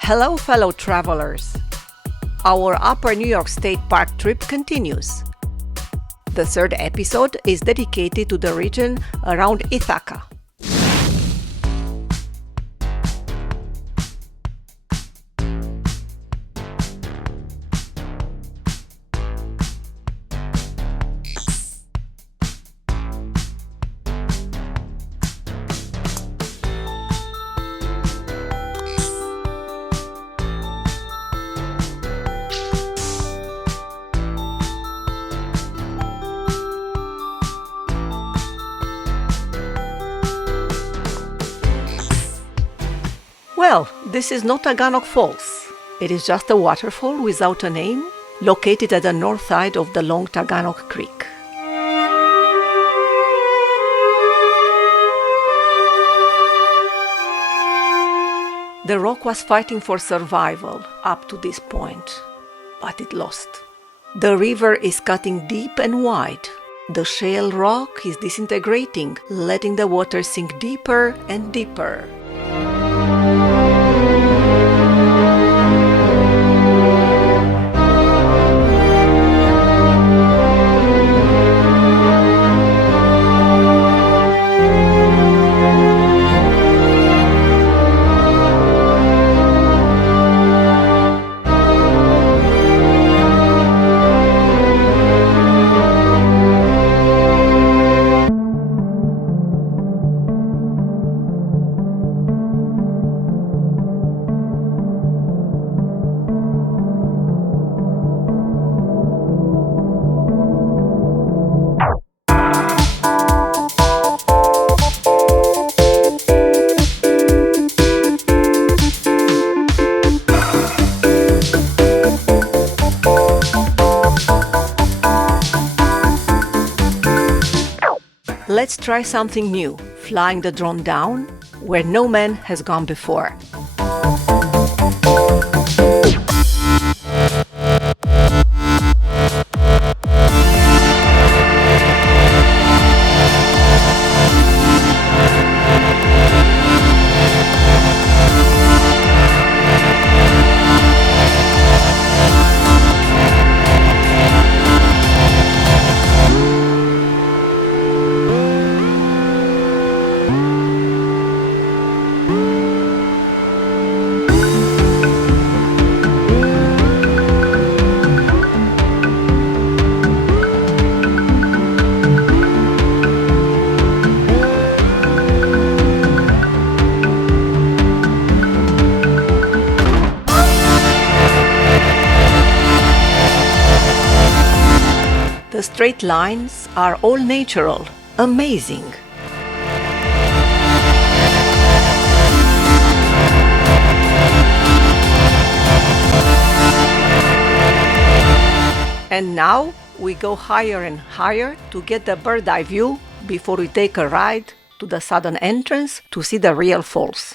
Hello, fellow travelers. Our Upper New York State Park trip continues. The third episode is dedicated to the region around Ithaca. Well, this is not Taughannock Falls. It is just a waterfall without a name, located at the north side of the long Taughannock Creek. The rock was fighting for survival up to this point, but it lost. The river is cutting deep and wide. The shale rock is disintegrating, letting the water sink deeper and deeper. Let's try something new, flying the drone down where no man has gone before. The straight lines are all natural, amazing. And now we go higher and higher to get the bird's eye view before we take a ride to the southern entrance to see the real falls.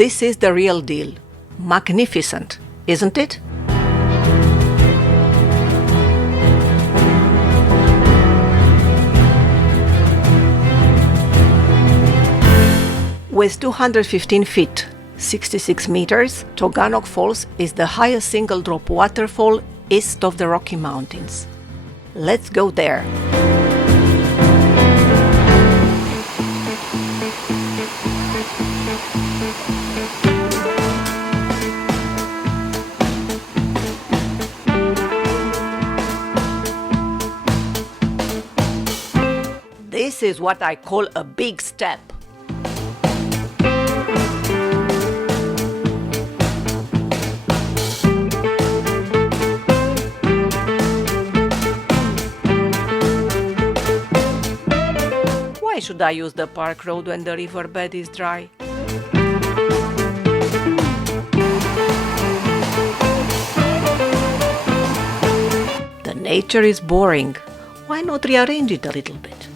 This is the real deal. Magnificent, isn't it? With 215 feet, 66 meters, Taughannock Falls is the highest single-drop waterfall east of the Rocky Mountains. Let's go there. This is what I call a big step. should I use the park road when the riverbed is dry? The nature is boring. Why not rearrange it a little bit?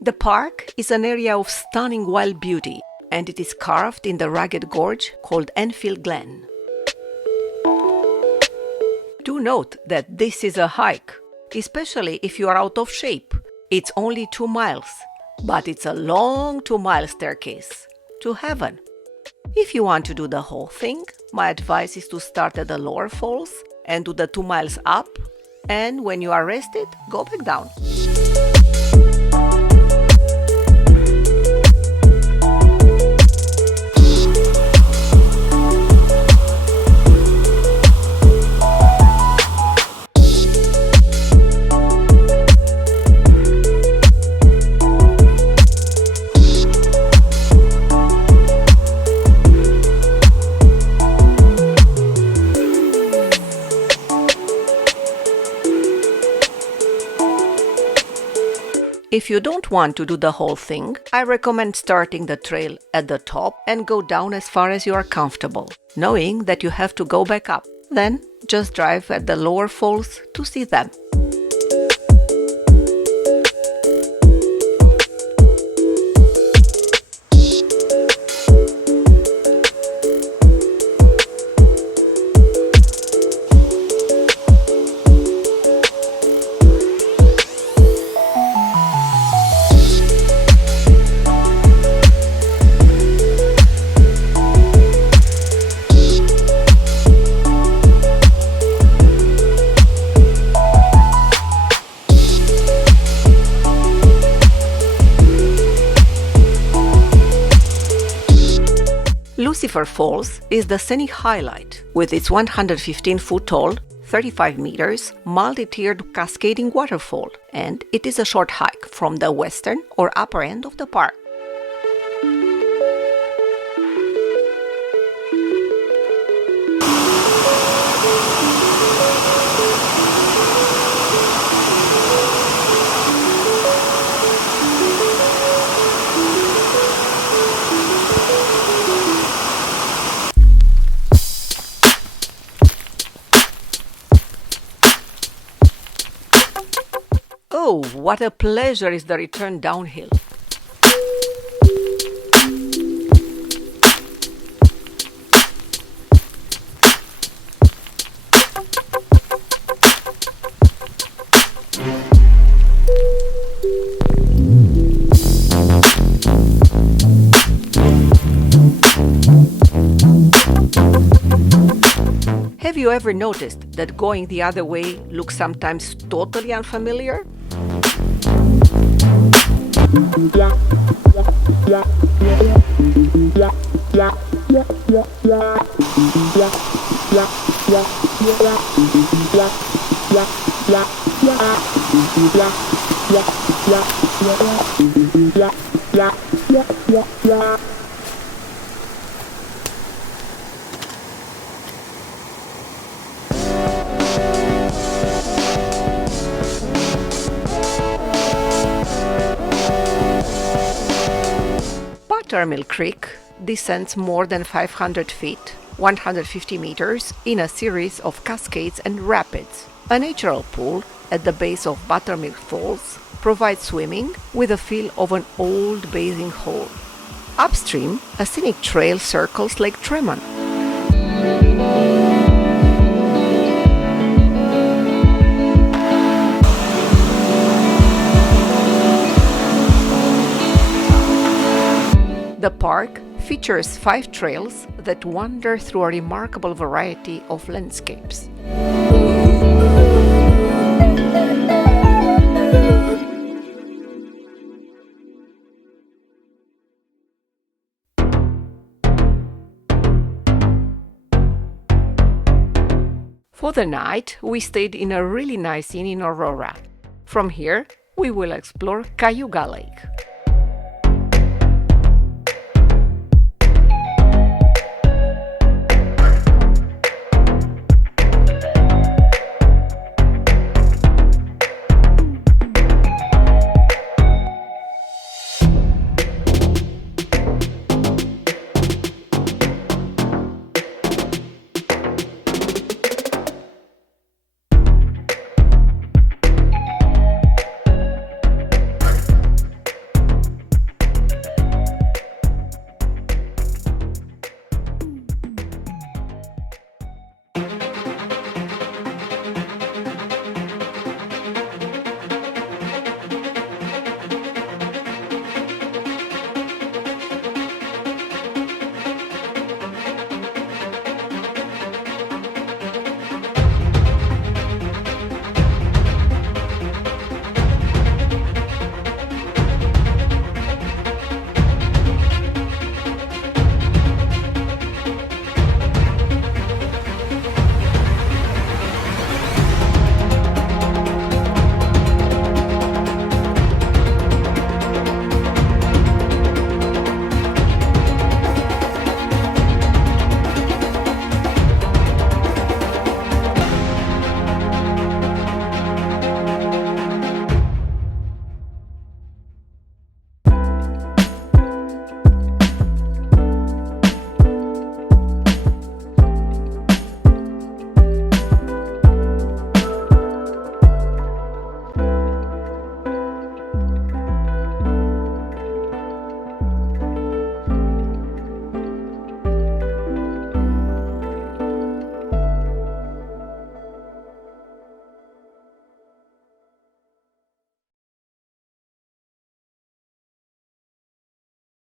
The park is an area of stunning wild beauty, and it is carved in the rugged gorge called Enfield Glen. Do note that this is a hike, especially if you are out of shape. It's only 2 miles, but it's a long 2-mile staircase to heaven. If you want to do the whole thing, my advice is to start at the lower falls and do the 2 miles up, and when you are rested, go back down. If you don't want to do the whole thing, I recommend starting the trail at the top and go down as far as you are comfortable, knowing that you have to go back up. Then just drive at the lower falls to see them. Lucifer Falls is the scenic highlight, with its 115-foot tall, 35 meters, multi-tiered cascading waterfall, and it is a short hike from the western or upper end of the park. what a pleasure is the return downhill. Have you ever noticed that going the other way looks sometimes totally unfamiliar? Buttermilk Creek descends more than 500 feet, 150 meters, in a series of cascades and rapids. A natural pool at the base of Buttermilk Falls provides swimming with the feel of an old bathing hole. Upstream, a scenic trail circles Lake Treman. The park features 5 trails that wander through a remarkable variety of landscapes. For the night, we stayed in a really nice inn in Aurora. From here, we will explore Cayuga Lake.